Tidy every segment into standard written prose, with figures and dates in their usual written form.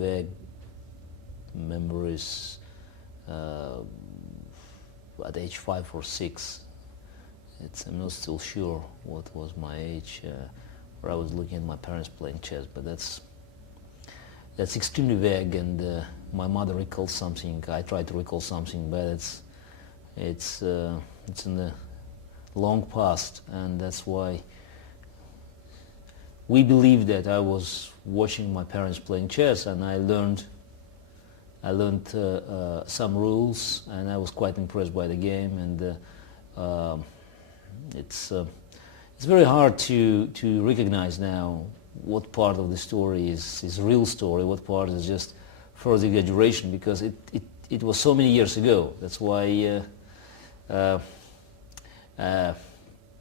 vague memories at age 5 or 6. I'm not still sure what was my age, where I was looking at my parents playing chess, but that's extremely vague, and my mother recalls something, I try to recall something, but it's in the long past, and that's why we believe that I was watching my parents playing chess, and I learned some rules, and I was quite impressed by the game, and it's very hard to recognize now what part of the story is real story, what part is just further exaggeration, because it was so many years ago. That's why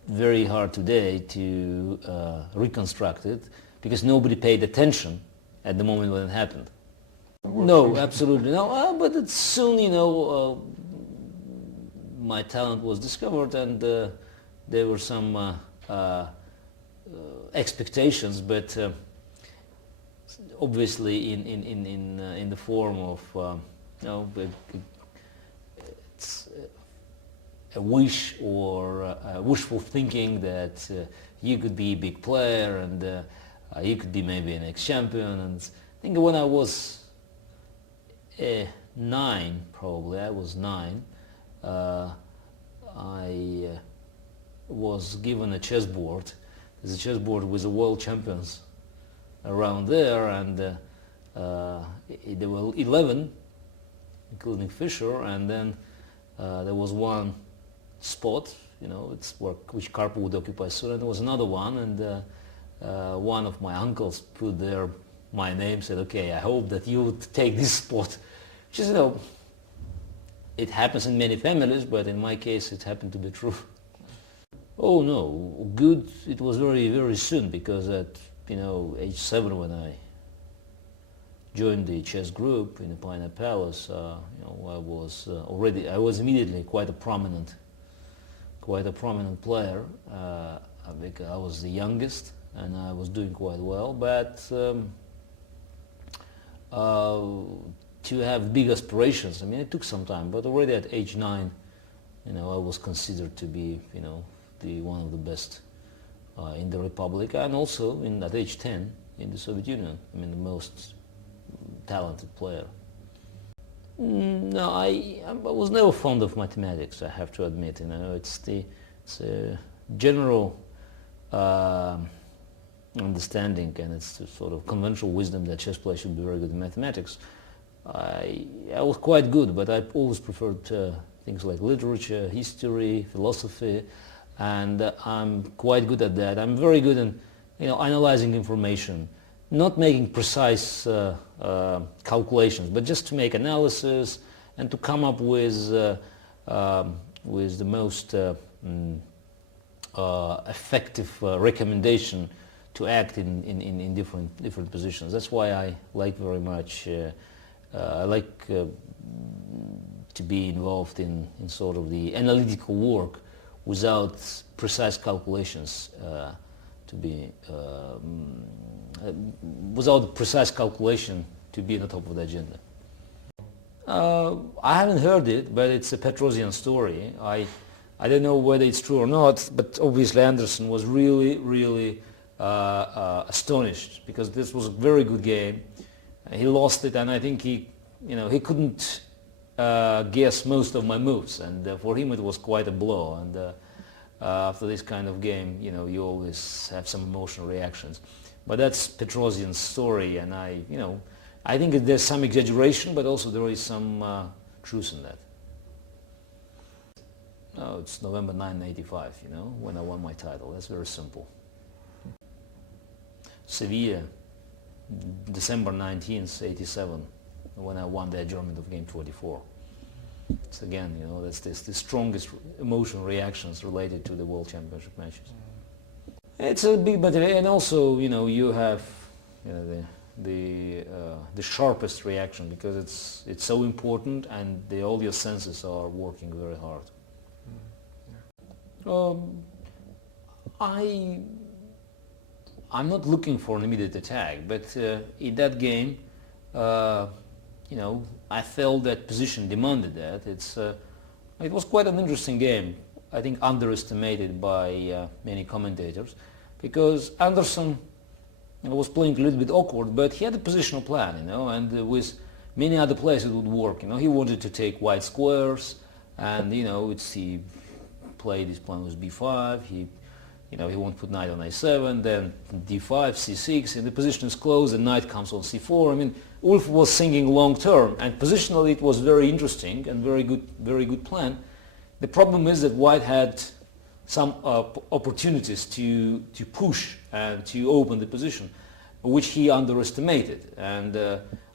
very hard today to reconstruct it, because nobody paid attention at the moment when it happened. No, absolutely no. But it's soon, my talent was discovered, and there were some expectations, but obviously in the form of it's a wish or wishful thinking that you could be a big player, and you could be maybe an ex-champion. And I think when I was 9, probably, I was 9, I was given a chessboard. There's a chessboard with the world champions around there, and there were 11, including Fischer, and then there was one spot, it's which Karpov would occupy soon, and there was another one, and one of my uncles put there my name, said, okay, I hope that you would take this spot. Which is, it happens in many families, but in my case it happened to be true. Oh no, good, it was very, very soon, because at, age 7 when I joined the chess group in the Pioneer Palace, I was immediately quite a prominent player, because I was the youngest and I was doing quite well, but to have big aspirations, it took some time, but already at age 9, I was considered to be, one of the best in the Republic, and also at age 10 in the Soviet Union, the most talented player. No, I was never fond of mathematics, I have to admit. It's a general understanding, and it's the sort of conventional wisdom that chess players should be very good in mathematics. I was quite good, but I always preferred things like literature, history, philosophy, and I'm quite good at that. I'm very good in analyzing information, not making precise calculations, but just to make analysis and to come up with the most effective recommendation to act in different positions. That's why I like very much. I like to be involved in sort of the analytical work without precise calculations. Without precise calculation to be at the top of the agenda. I haven't heard it, but it's a Petrosian story. I don't know whether it's true or not, but obviously Anderson was really astonished, because this was a very good game. He lost it, and I think he couldn't guess most of my moves, and for him it was quite a blow. And after this kind of game, you always have some emotional reactions. But that's Petrosian's story, and I think there's some exaggeration, but also there is some truth in that. No, it's November 1985, when I won my title. That's very simple. Sevilla, December 19th, 87, when I won the adjournment of game 44. It's again, that's the strongest emotional reactions related to the World Championship matches. It's a big material, and also, you have the sharpest reaction, because it's so important, and all your senses are working very hard. I'm not looking for an immediate attack, but in that game, you know, I felt that position demanded that. It was quite an interesting game. I think underestimated by many commentators, because Anderson was playing a little bit awkward, but he had a positional plan, you know, and with many other players it would work. You know, he wanted to take wide squares, and you know, he played his plan was b5. He won't put knight on a7, then d5, c6, and the position is closed, and knight comes on c4. I mean, Ulf was thinking long term, and positionally it was very interesting and very good plan. The problem is that White had some opportunities to push and to open the position, which he underestimated. And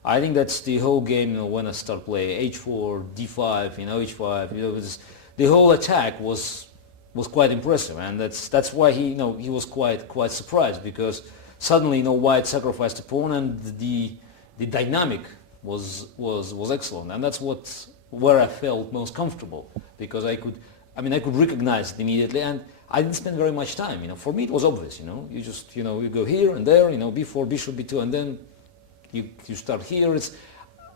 I think that's the whole game. You know, when I start playing h4, d5, you know, h5, you know, the whole attack was quite impressive, and that's why he was quite surprised, because suddenly, you know, White sacrificed a pawn, and the dynamic was excellent, and that's where I felt most comfortable, because I could recognize it immediately, and I didn't spend very much time. You know, for me it was obvious. You know, you just, you know, you go here and there, you know, b4, bishop b2, and then you start here.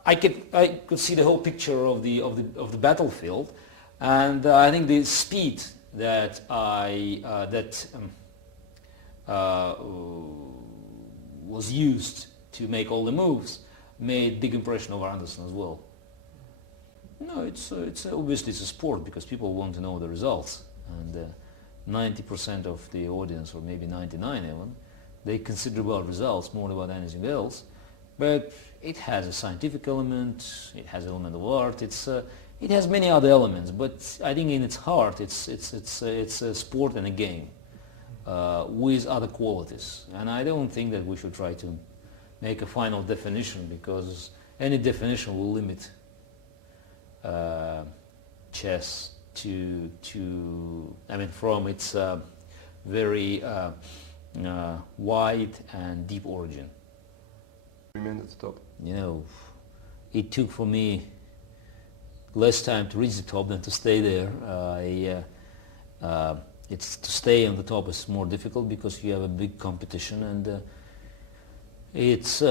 I could see the whole picture of the battlefield, and I think the speed that was used to make all the moves made big impression over Anderson as well. No, it's obviously it's a sport, because people want to know the results, and 90% of the audience, or maybe 99 even, they consider about results more about anything else. But it has a scientific element, it has an element of art, it has many other elements, but I think in its heart it's a sport and a game with other qualities. And I don't think that we should try to make a final definition, because any definition will limit chess from its very wide and deep origin. Remain at the top. You know, it took for me less time to reach the top than to stay there. It's to stay on the top is more difficult, because you have a big competition, and it's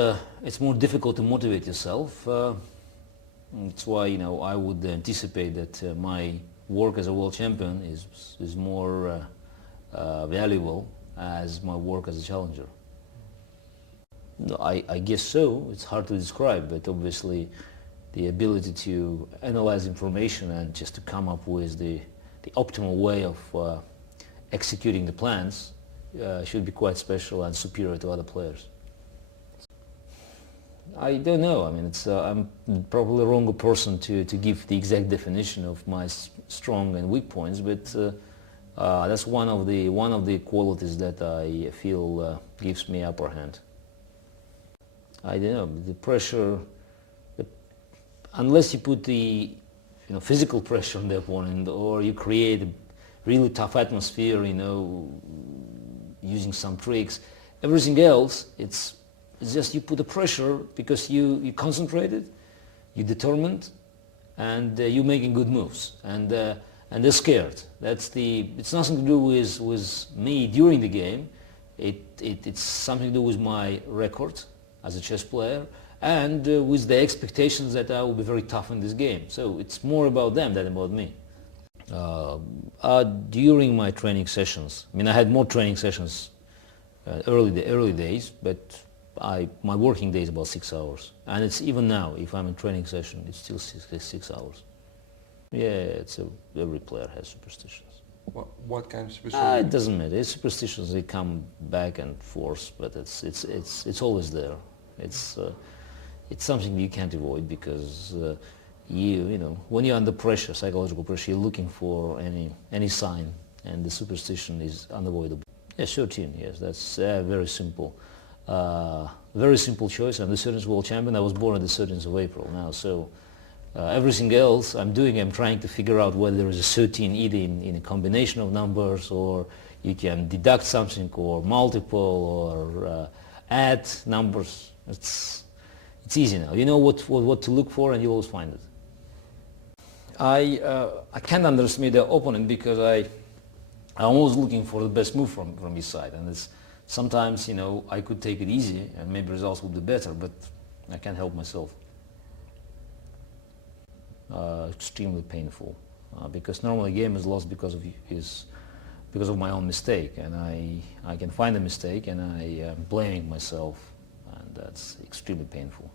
more difficult to motivate yourself. That's why, you know, I would anticipate that my work as a world champion is more valuable as my work as a challenger. No, I guess so. It's hard to describe, but obviously the ability to analyze information and just to come up with the optimal way of executing the plans should be quite special and superior to other players. I don't know. I mean, I'm probably the wrong person to give the exact definition of my strong and weak points, but that's one of the qualities that I feel gives me upper hand. I don't know, the pressure, unless you put the physical pressure on the opponent, or you create a really tough atmosphere, you know, using some tricks, everything else, it's just you put the pressure because you concentrated, you determined, and you're making good moves, and they're scared. It's nothing to do with me during the game. It's something to do with my record as a chess player, and with the expectations that I will be very tough in this game. So it's more about them than about me. During my training sessions, I mean, I had more training sessions early days, but my working day is about 6 hours, and it's even now. If I'm in training session, it's still 6 hours. Yeah, every player has superstitions. What kind of superstitions? It doesn't matter. It's superstitions. They come back and forth, but it's always there. It's something you can't avoid, because you know, when you're under pressure, psychological pressure, you're looking for any sign, and the superstition is unavoidable. Yeah, 13. Yes, that's very simple. Very simple choice. I'm the 13th world champion. I was born on the 13th of April now, so everything else I'm trying to figure out whether there is a 13 either in a combination of numbers, or you can deduct something, or multiple, or add numbers. It's easy now. You know what to look for, and you always find it. I can't underestimate the opponent, because I'm always looking for the best move from his side, and sometimes, you know, I could take it easy and maybe results would be better, but I can't help myself. Extremely painful, because normally a game is lost because of my own mistake, and I can find a mistake and I am blaming myself, and that's extremely painful.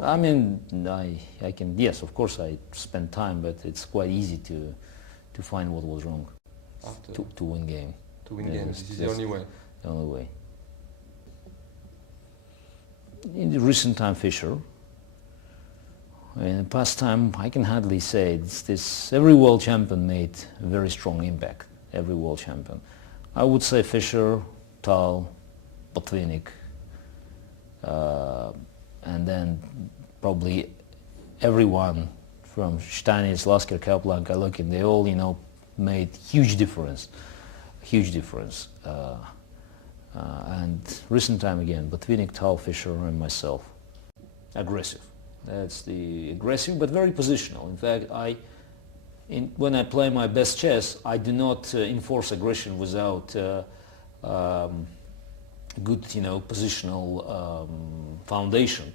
I mean, I can, yes, of course I spend time, but it's quite easy to find what was wrong. To win game. To win games, this is the only way. The only way. In the recent time, Fischer. In the past time, I can hardly say every world champion made a very strong impact. Every world champion. I would say Fischer, Tal, Botvinnik, and then probably everyone from Stanis, Lasker, Kaplan, Kalukin. They all, made huge difference. Huge difference. And recent time again, Botvinnik, Tal, Fischer, and myself. Aggressive. That's the aggressive, but very positional. In fact, when I play my best chess, I do not enforce aggression without good, positional foundation.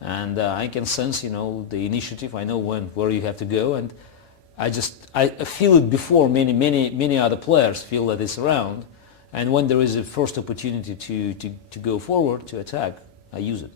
And I can sense, the initiative. I know where you have to go, and I feel it before many other players feel that it's around. And when there is a first opportunity to go forward, to attack, I use it.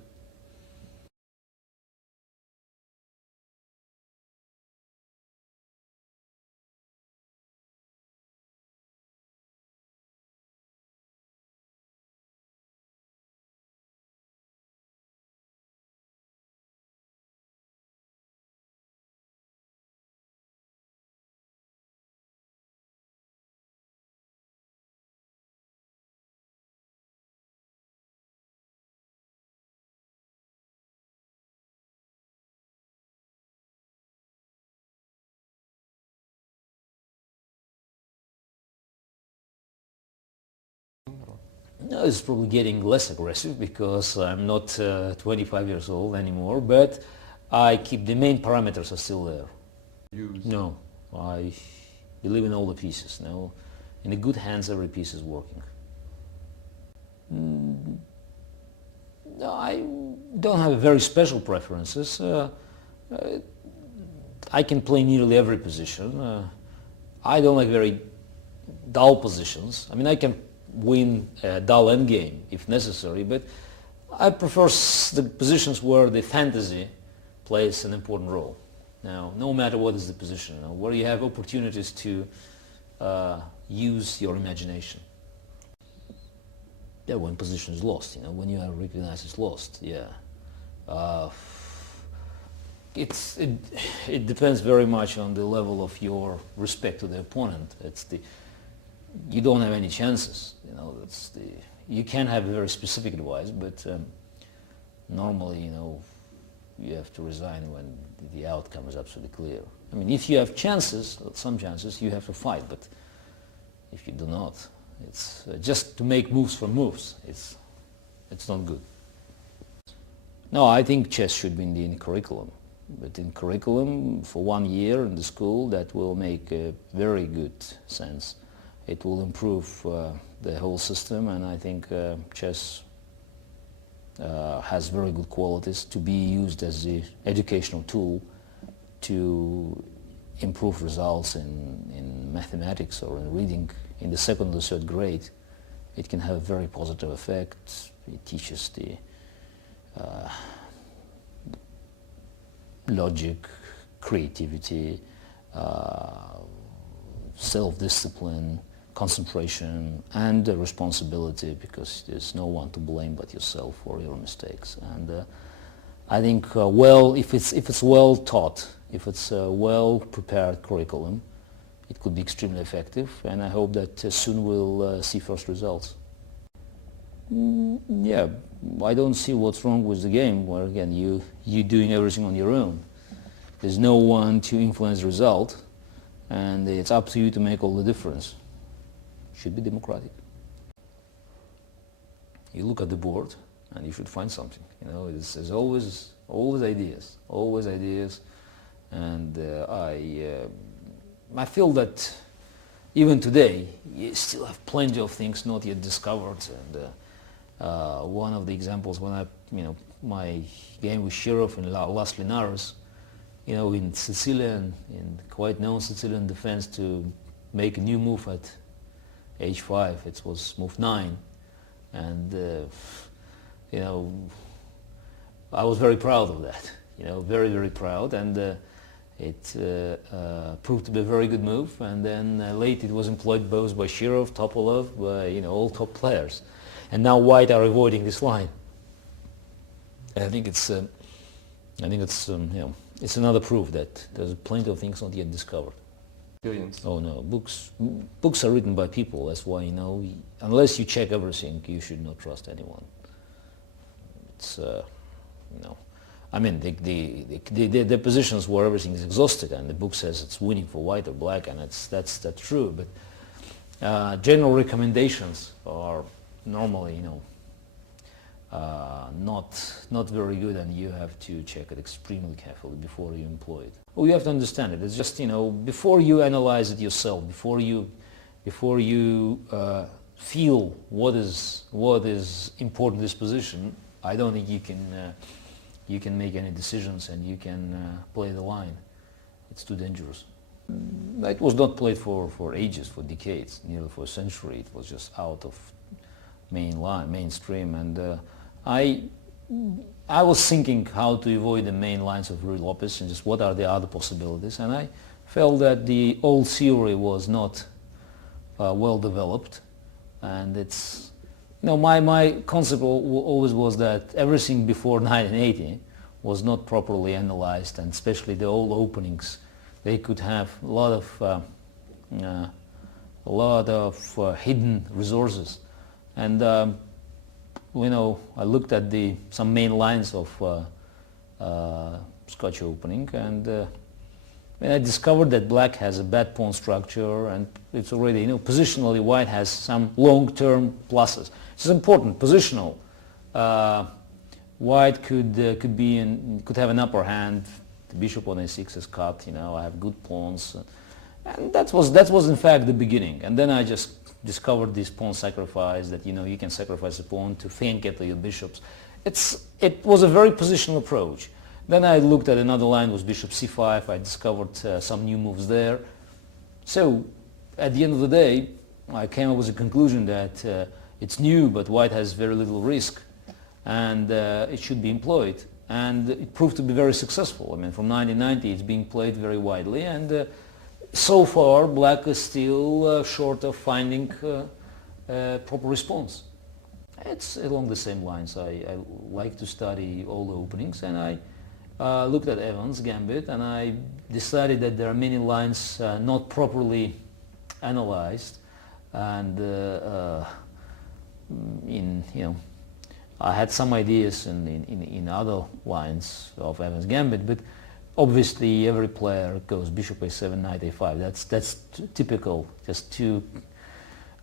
No, it's probably getting less aggressive because I'm not 25 years old anymore, but I keep the main parameters are still there. No, I believe in all the pieces. No, in the good hands, every piece is working. No, I don't have very special preferences. I can play nearly every position. I don't like very dull positions. I mean, I can win a dull endgame if necessary, but I prefer the positions where the fantasy plays an important role. Now, no matter what is the position, where you have opportunities to use your imagination. Yeah, when position is lost, when you are recognized as lost, yeah. It depends very much on the level of your respect to the opponent. You don't have any chances. You can have very specific advice, but normally, you have to resign when the outcome is absolutely clear. I mean, if you have chances, some chances, you have to fight, but if you do not, it's just to make moves for moves. It's not good. No, I think chess should be in the curriculum. But in curriculum, for 1 year in the school, that will make a very good sense. It will improve the whole system, and I think chess has very good qualities to be used as the educational tool to improve results in mathematics or in reading in the second or third grade. It can have a very positive effect. It teaches the logic, creativity, self-discipline, concentration, and responsibility, because there's no one to blame but yourself for your mistakes. And I think, if it's well taught, if it's a well-prepared curriculum, it could be extremely effective, and I hope that soon we'll see first results. Yeah, I don't see what's wrong with the game, where again you're doing everything on your own. There's no one to influence the result, and it's up to you to make all the difference. Should be democratic. You look at the board, and you should find something. There's always ideas, and I feel that even today you still have plenty of things not yet discovered. And one of the examples when I my game with Shirov in Las Linares, you know, in Sicilian, in quite known Sicilian defense, to make a new move at h5. It was move 9, and you know, I was very proud of that. You know, very, very proud, and it proved to be a very good move. And then late it was employed both by Shirov, Topolov, by, you know, all top players. And now White are avoiding this line. And I think it's you know, it's another proof that there's plenty of things not yet discovered. Billions. Oh no, books are written by people. That's why, you know, unless you check everything, you should not trust anyone. It's you know, I mean, the positions where everything is exhausted, and the book says it's winning for White or Black, and that's true. But general recommendations are normally, you know, not very good, and you have to check it extremely carefully before you employ it. Well, you have to understand it. It's just, you know, before you analyze it yourself, before you feel what is important in this position, I don't think you can make any decisions, and you can play the line. It's too dangerous. It was not played for ages, for decades, nearly for a century. It was just out of mainstream, and I was thinking how to avoid the main lines of Ruy Lopez and just what are the other possibilities, and I felt that the old theory was not well developed, and it's, you know, my concept always was that everything before 1980 was not properly analyzed, and especially the old openings, they could have a lot of hidden resources. And you know, I looked at some main lines of Scotch opening, and I discovered that Black has a bad pawn structure, and it's already, you know, positionally White has some long-term pluses. It's important, positional. White could have an upper hand. The bishop on a6 is cut. You know, I have good pawns, and that was in fact the beginning. And then I just discovered this pawn sacrifice, that, you know, you can sacrifice a pawn to think at your bishops. It was a very positional approach. Then I looked at another line with bishop c5. I discovered some new moves there. So at the end of the day, I came up with a conclusion that it's new, but White has very little risk, and it should be employed. And it proved to be very successful. I mean, from 1990 it's being played very widely, and so far Black is still short of finding proper response. It's along the same lines. I like to study all the openings, and I looked at Evans' gambit, and I decided that there are many lines not properly analyzed, and you know, I had some ideas in other lines of Evans' gambit, but obviously every player goes bishop a7, knight a5. That's typical, just to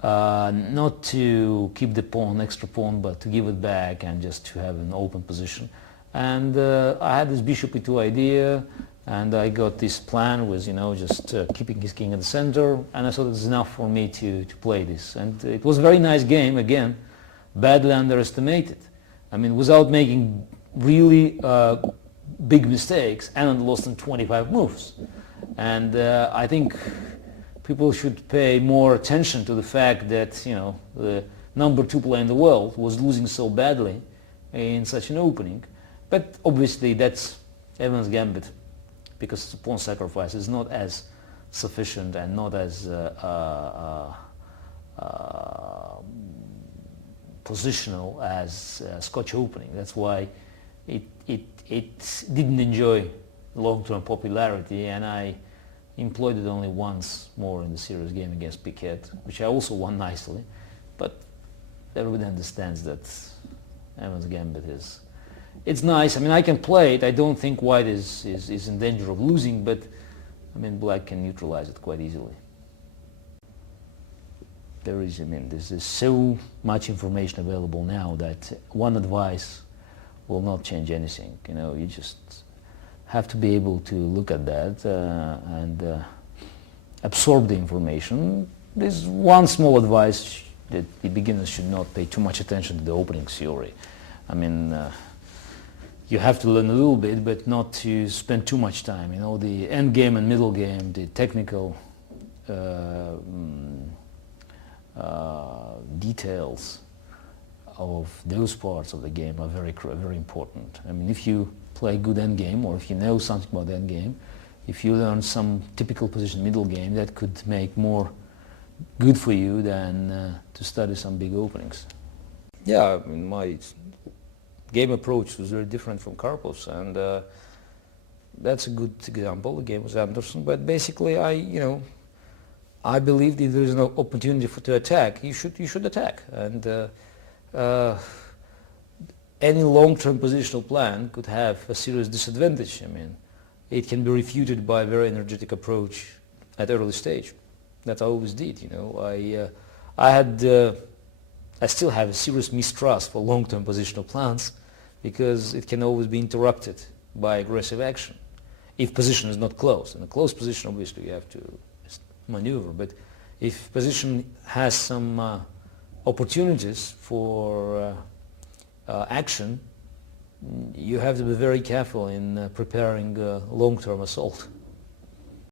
not to keep the pawn, extra pawn, but to give it back and just to have an open position. And I had this bishop e2 idea, and I got this plan with, you know, just keeping his king at the center, and I thought it was enough for me to play this. And it was a very nice game, again, badly underestimated. I mean, without making really big mistakes, Anand lost in 25 moves. And I think people should pay more attention to the fact that, you know, the number 2 player in the world was losing so badly in such an opening. But obviously that's Evans' gambit, because the pawn sacrifice is not as sufficient and not as positional as Scotch opening. That's why it didn't enjoy long-term popularity, and I employed it only once more in the serious game against Piquet, which I also won nicely. But everybody understands that Evans' gambit it's nice. I mean, I can play it. I don't think White is in danger of losing, but I mean, Black can neutralize it quite easily. There's so much information available now that one advice will not change anything. You know, you just have to be able to look at that and absorb the information. There's one small advice, that the beginners should not pay too much attention to the opening theory. I mean, you have to learn a little bit, but not to spend too much time. You know, the end game and middle game, the technical details of those parts of the game are very important. I mean, if you play good end game, or if you know something about the end game, if you learn some typical position middle game, that could make more good for you than to study some big openings. Yeah, I mean, my game approach was very different from Karpov's, and that's a good example. The game was Anderson, but basically, I believe if there is an opportunity to attack, you should attack, and any long-term positional plan could have a serious disadvantage. I mean, it can be refuted by a very energetic approach at early stage. That I always did. You know, I still have a serious mistrust for long-term positional plans, because it can always be interrupted by aggressive action if position is not close. In a close position, obviously, you have to maneuver, but if position has some opportunities for action, you have to be very careful in preparing a long-term assault.